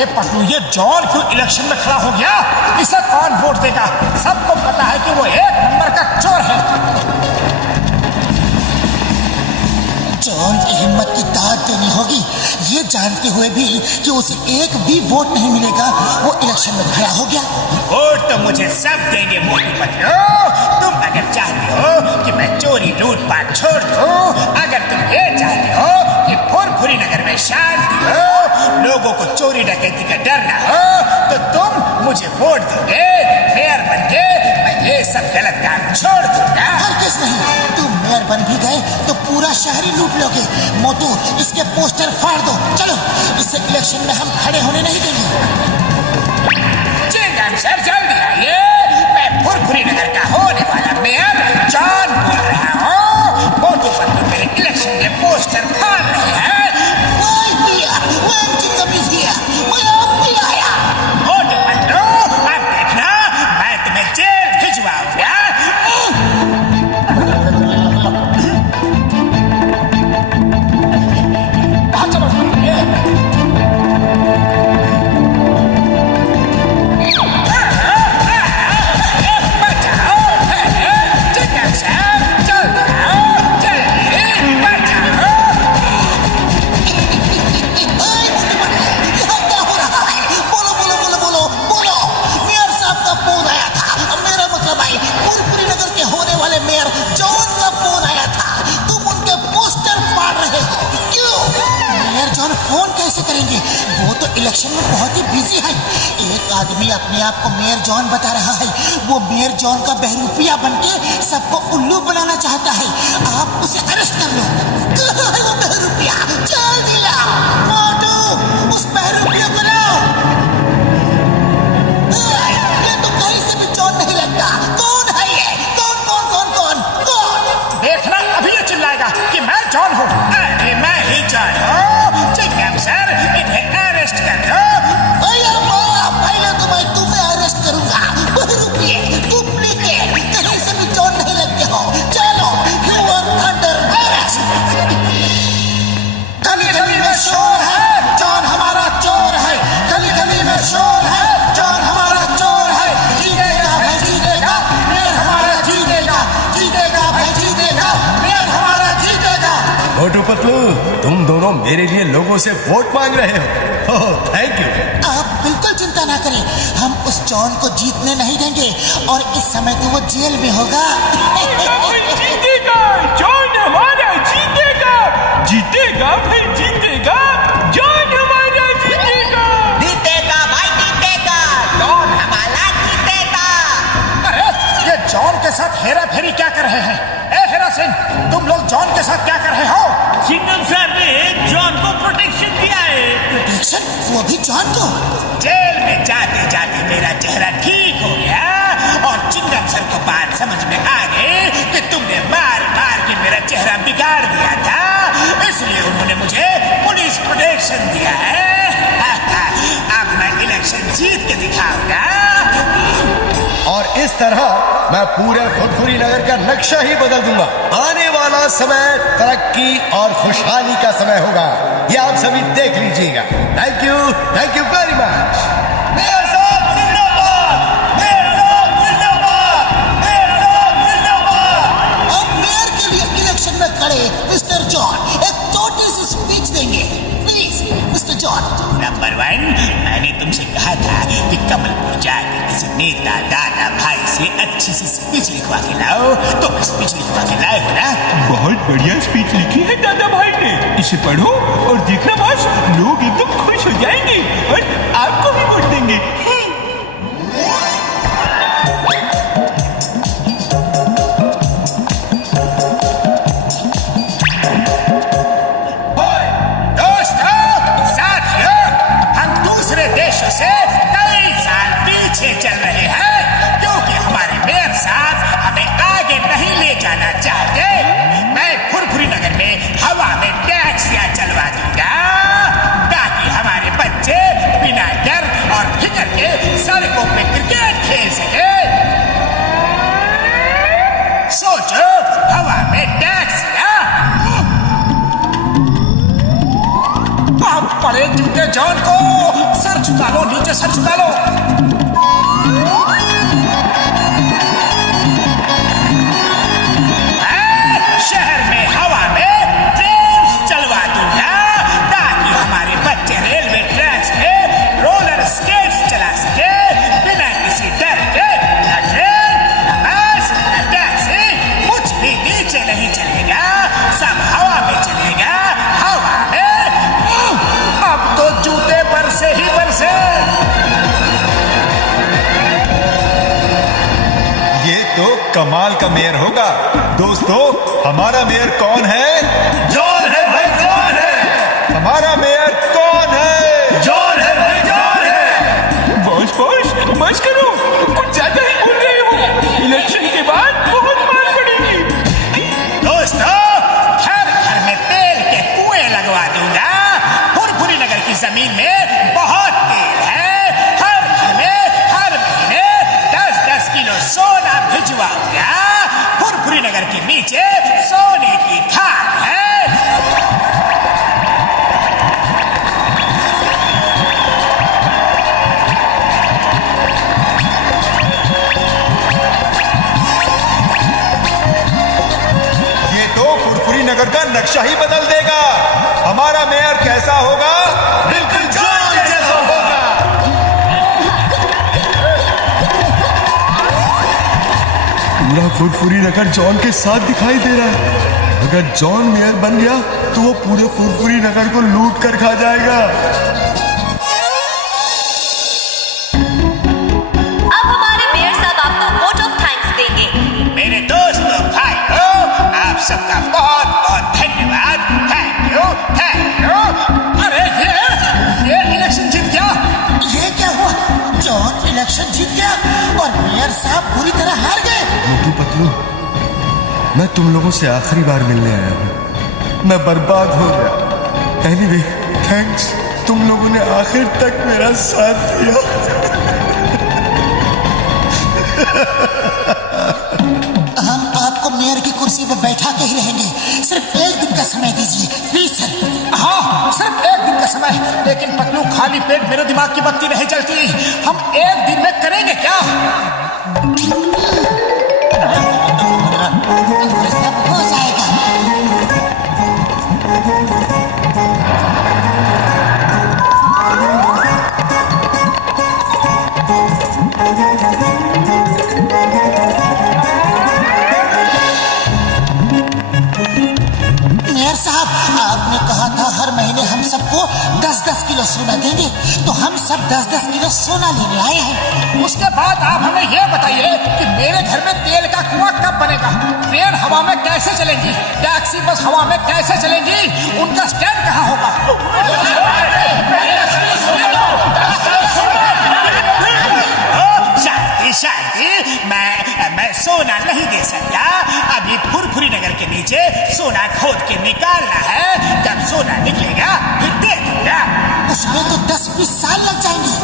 अरे पटलू, ये जॉन क्यों इलेक्शन में खड़ा हो गया? इसे कौन वोट देगा? सबको पता है कि वो एक नंबर का चोर है। जॉन की हिम्मत की दाद देनी होगी। ये जानते हुए भी कि उसे एक भी वोट नहीं मिलेगा, वो इलेक्शन में खड़ा हो गया। वोट तो मुझे सब देंगे मोटू पतलू। तुम अगर चाहते हो कि मैं चोरी लूटपाट छोड़ दूं, अगर तुम ये चाहते हो कि फुरफुरी नगर में शांति हो, लोगों को चोरी डकैती का डर ना हो, तो तुम मुझे वोट दोगे। मेयर बन के मैं ये सब गलत काम छोड़ दूंगा। हरगिज़ नहीं, तुम मेयर बन भी गए तो पूरा शहर ही लूट लोगे। मोटू, इसके पोस्टर फाड़ दो। चलो, इसे इलेक्शन में हम खड़े होने नहीं देंगे। जी सर, जल्दी आइए। मैं फुरफुरी नगर का होने वाला मेयर जॉन बोल रहा हूँ। मोटू पतलू मेरे इलेक्शन के पोस्टर फाड़ रहे हैं। मोटू पतलू, अब देखना मैं तुम्हें जेल भिजवाऊंगा। फोन कैसे करेंगे? वो तो इलेक्शन में बहुत ही बिजी है। एक आदमी अपने आप को मेयर जॉन बता रहा है। वो मेयर जॉन का बहरूपिया बनके सबको उल्लू बनाना चाहता है। आप उसे अरेस्ट कर लो। कहाँ है वो बहरूपिया? जल्दी लाओ। मोटू, उस बहरूपिया को लाओ। ये तो कहीं से भी जॉन नहीं लगता। कौन है ये? कौन कौन कौन कौन कौन? देखना, अभी ये चिल्लाएगा कि मैं जॉन हूँ। अरे मैं ही जॉन हूँ। सर, इन्हें अरेस्ट कर दो। पहले तो मैं तुम्हें अरेस्ट करूंगा। बहरूपिये, डुप्लीकेट, कहीं से भी जॉन नहीं लगते हो। चलो, यू आर अंडर अरेस्ट। गली गली में शोर है, जॉन हमारा चोर है। गली गली में शोर है, जॉन हमारा चोर है। जीतेगा भाई जीतेगा, मेयर हमारा जीतेगा। जीतेगा भाई जीतेगा, मेयर हमारा जीतेगा। मोटू पतलू, तुम दोनों मेरे लिए लोगों से वोट मांग रहे हो। ओह, थैंक यू। आप बिल्कुल चिंता ना करें, हम उस जॉन को जीतने नहीं देंगे और इस समय तो वो जेल में होगा। जीतेगा, जॉन हमारा जीतेगा। जीतेगा भाई जीतेगा, जॉन हमारा जीतेगा। जीतेगा भाई जीतेगा, जॉन हमारा जीतेगा। अरे ये जॉन के साथ हेरा फेरी क्या कर रहे हैं? ए हेरा सिंह, तुम लोग जॉन के साथ क्या कर रहे हो? सिंघम सर ने जॉन को प्रोटेक्शन दिया है। प्रोटेक्शन? वो भी जॉन को? जेल में जाते जाते मेरा चेहरा ठीक हो गया और चिंगम सर को बात समझ में आ गई कि तुमने मार मार के मेरा चेहरा बिगाड़ दिया था, इसलिए उन्होंने मुझे पुलिस प्रोटेक्शन दिया है। अब मैं इलेक्शन जीत के दिखाऊंगा। और इस तरह मैं पूरे फुरफुरी नगर का नक्शा ही बदल दूंगा। आने वाला समय तरक्की और खुशहाली का समय होगा, ये आप सभी देख लीजिएगा। Thank you very much. Mayor साहब जिंदाबाद, मेयर साहब जिंदाबाद, मेयर साहब जिंदाबाद। अब मेयर के लिए इलेक्शन में खड़े मिस्टर जॉन एक छोटी सी स्पीच देंगे। Please mister John. नंबर 1, मैंने तुमसे कहा था कि कमलपुर जाके किसी नेता दादा भाई से अच्छी सी स्पीच लिखवा के लाओ, तो स्पीच लिखवा के लाए हो ना? बहुत बढ़िया स्पीच लिखी है दादा भाई ने। इसे पढ़ो और देखना बस, लोग एकदम खुश हो जाएंगे और आपको भी वोट देंगे। देशों से कई साल पीछे चल रहे हैं, क्योंकि हमारे मेयर साहब हमें आगे नहीं ले जाना चाहते। मैं फुरफुरी नगर में हवा में टैक्सियां चलवा दूंगा ताकि हमारे बच्चे मारे जूते जॉन को। सर झुका लो, नीचे सर झुका लो। शहर में हवा में ट्रेन चलवा दूंगा ताकि हमारे बच्चे रेलवे ट्रैक्स पे रोलर स्केट्स चला सके बिना किसी डर के। न ट्रेन, न बस, न टैक्सी, कुछ भी नीचे नहीं चलेगा, सब हवा में चलेगा, हवा में। अब तो जूते बरसे ही बरसे। ये तो कमाल का मेयर होगा। दोस्तों, हमारा मेयर कौन है? जॉन है भाई, जॉन है। हमारा मेयर कौन है? जॉन है भाई, जॉन है। बॉस बस करो, कुछ ज्यादा ही बोल रहे हो। इलेक्शन के बाद बहुत मार पड़ेगी। दोस्तों, घर घर में तेल के कुएं लगवा दूंगा। फुरफुरी नगर की जमीन में बहुत तेल है। हर घर में हर महीने 10-10 किलो सोना भिजवाऊंगा। फुरफुरी नगर के नीचे सोने की खान है। ये तो फुरफुरी नगर का नक्शा ही बदल देगा। हमारा मेयर कैसा होगा? बिल्कुल जॉन जैसा होगा। पूरा फुरफुरी नगर जॉन के साथ दिखाई दे रहा है। अगर जॉन मेयर बन गया तो वो पूरे फुरफुरी नगर को लूट कर खा जाएगा। अब हमारे मेयर साहब आपको वोट ऑफ थैंक्स देंगे। मेरे दोस्तों, भाइयों, आप सबका बहुत बहुत धन्यवाद। Thank you, thank you. अरे ये इलेक्शन जीत गया। ये क्या हुआ? जॉन इलेक्शन जीत गया और मेयर साहब बुरी तरह हार गए। मोटू पतलू, मैं तुम लोगों से आखिरी बार मिलने आया हूँ। मैं बर्बाद हो गया। एनीवे, थैंक्स, तुम लोगों ने आखिर तक मेरा साथ दिया। हम आपको मेयर की कुर्सी पर बैठा के ही रहेंगे। सिर्फ एक दिन का समय दीजिए प्लीज सर। हाँ, सिर्फ एक दिन का समय। लेकिन पतलू, खाली पेट मेरे दिमाग की बत्ती नहीं जलती। हम एक दिन में करेंगे क्या? सब हो जाएगा। मेयर साहब, आपने कहा था हर महीने हम सबको 10-10 किलो सोना देंगे, तो हम सब 10-10 किलो सोना लेने आए हैं। उसके बाद आप हमें यह बताइए कि मेरे घर में तेल का कुआं कब बनेगा? ट्रेन हवा में कैसे चलेंगी? टैक्सी बस हवा में कैसे चलेंगी? उनका स्टैंड कहाँ होगा? शांति शांति, मैं सोना नहीं दे सकता। अभी फुरफुरी नगर के नीचे सोना खोद के निकालना है। जब सोना निकलेगा फिर दे दूंगा। उसमें तो 10-20 साल लग जाएंगे।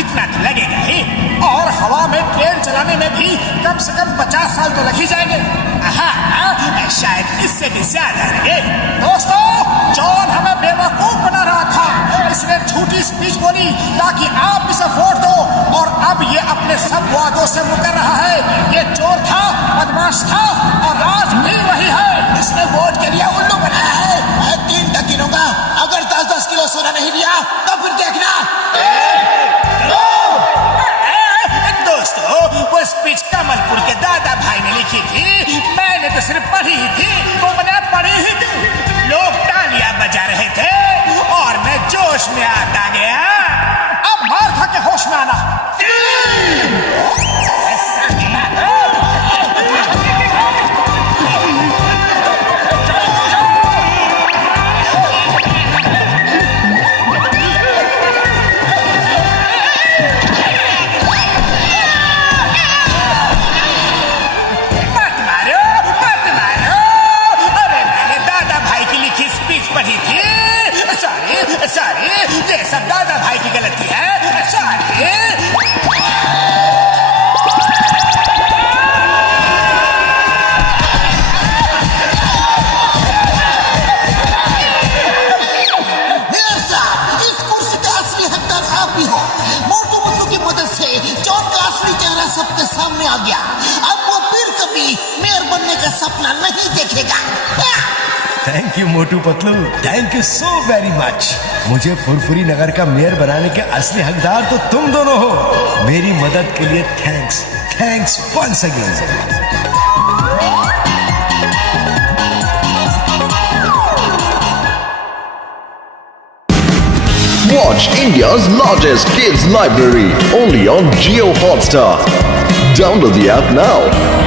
इतना तो लगेगा ही। और हवा में ट्रेन चलाने में भी कम से कम 50 साल तो लग ही जाएंगे। शायद इससे भी ज्यादा लगे। दोस्तों, जॉन हमें बेवकूफ बना रहा था। इसने झूठी स्पीच बोली ताकि आप इसे वोट दो, और अब ये अपने सब वादों से मुकर रहा है। ये चोर था, बदमाश था, और आज भी वही है। इसने वोट के लिए उल्लू बनाया है। मैं 3 तक गिनूंगा। अगर 10-10 किलो सोना नहीं दिया तो फिर देखना। दोस्तों, वो स्पीच कमलपुर के दादा भाई ने लिखी थी। मैंने तो सिर्फ पढ़ी ही थी, तो मैंने पढ़ी ही थी। लोग तालियां बजा रहे थे और मैं जोश में आ गया। अब मार खा के होश में आना। आ गया। अब वो फिर कभी मेयर बनने का सपना नहीं देखेगा। Thank you Motu Patlu, thank you so very much. मुझे फुरफुरी नगर का मेयर बनाने के असली हकदार तो तुम दोनों हो। मेरी मदद के लिए thanks, thanks once again. Watch India's largest kids library only on Jio Hotstar. Download the app now.